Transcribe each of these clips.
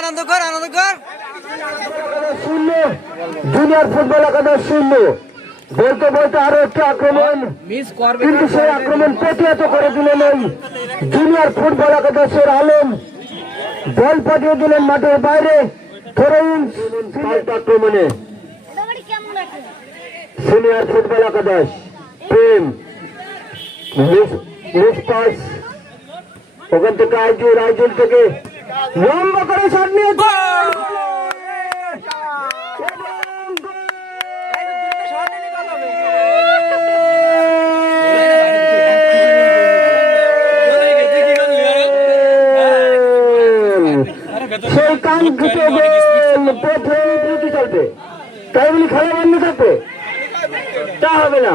আনন্দ কর শূন্য junior football একাদশ শূন্য। বলতে বলতে আরো একটি আক্রমণ, কিন্তু সেই আক্রমণ প্রতিহত করে দিলেন এই জুনিয়র ফুটবল একাদশের আলম। বল পাঠিয়ে দিলেন মাঠের বাইরে। আক্রমণে সিনিয়র ফুটবল একাদশ প্রেম ওখান থেকে আইজুল থেকে লম্বা করে শট নিয়ে সেই কাঙ্ক্ষিত গোল চলবে, তাই বলি খেলা বন্ধ থাকবে, তা হবে না।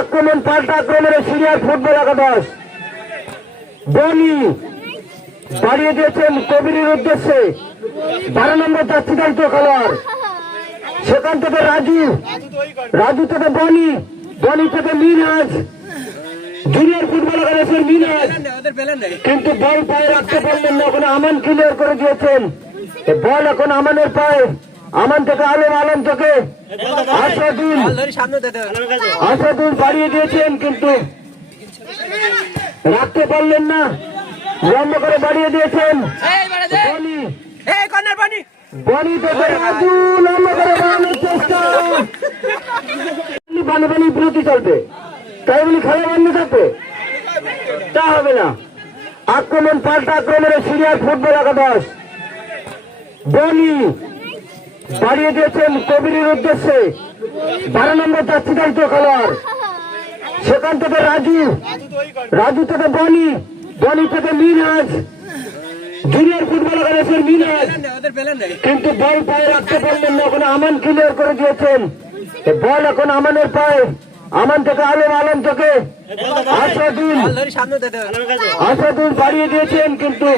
আক্রমণ পাল্টা আক্রমণে সিনিয়র ফুটবল একাদশ বনি বাড়িয়ে দিয়েছেন কবিরের উদ্দেশ্যে। 12 নম্বর যাচ্ছে দায়িত্ব খেলোয়াড়, সেখান থেকে রাজু থেকে বনি থেকে মিনহাজ, জুনিয়র ফুটবল একাদশের মিনহাজ, কিন্তু বল পায়ে রাখতে পারলেন না। এখন আমান ক্লিয়ার করে দিয়েছেন বল, এখন আমানের পায়ে। আমান থেকে আলম থেকে আসাদুল বাড়িয়ে দিয়েছেন, কিন্তু রাখতে পারলেন না। লম্বা করে বাড়িয়ে দিয়েছেন বনি থেকে রাজু, লম্বা করে বাড়ানোর চেষ্টা। পানি বিরতি চলবে, তাই বলি খেলা বন্ধ থাকবে, তা হবে না। আক্রমণ পাল্টা আক্রমণে সিনিয়র ফুটবল একাদশ বনি বাড়িয়ে দিয়েছেন কবিরের উদ্দেশ্যে। 12 নম্বর যাচ্ছে দায়িত্ব খেলোয়াড়, সেখান থেকে রাজু থেকে বনি থেকে মিনহাজ, জুনিয়র ফুটবল একাদশের মিনহাজ, কিন্তু বল পায়ে রাখতে পারলেন না। এখন আমান ক্লিয়ার করে দিয়েছেন বল, এখন আমানের পায়ে। আমান থেকে আলম থেকে আসাদুল বাড়িয়ে দিয়েছেন, কিন্তু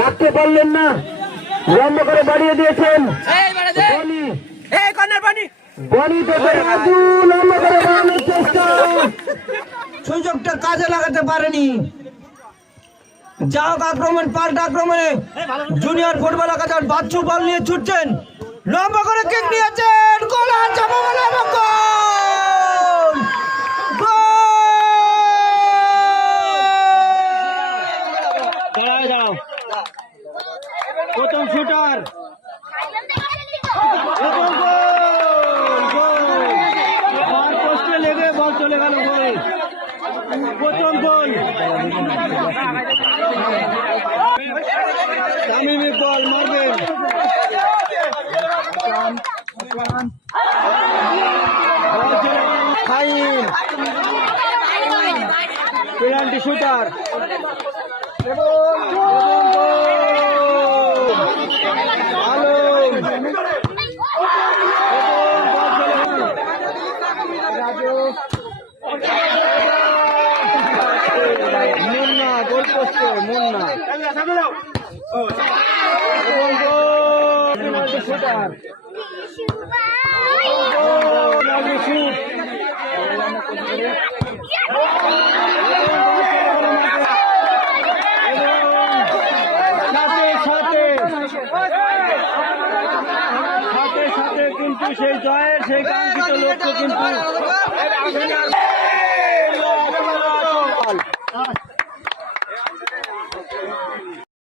রাখতে পারলেন না। লম্বা করে বাড়িয়ে দিয়েছেন বনি থেকে রাজু, লম্বা করে বাড়ানোর চেষ্টা। সুযোগটা কাজে লাগাতে পারেনি। যা হোক, আক্রমণ পাল্টা আক্রমণে জুনিয়র ফুটবল একাদশ বাচ্চু বল নিয়ে ছুটছেন, লম্বা করে কিক নিয়েছেন, গোল আর চাপা বলে এবং প্রথম শুটার পোস্টে লেগে বল চলে গেল, গোল, প্রথম গোল। তামিমি বল মারবেন, পেনাল্টি শুটার মুন্না, গোল পোস্টে মুন্না, শুটার সাথে কিন্তু সেই জয়ের সেই কাঙ্ক্ষিত লক্ষ্য কিন্তু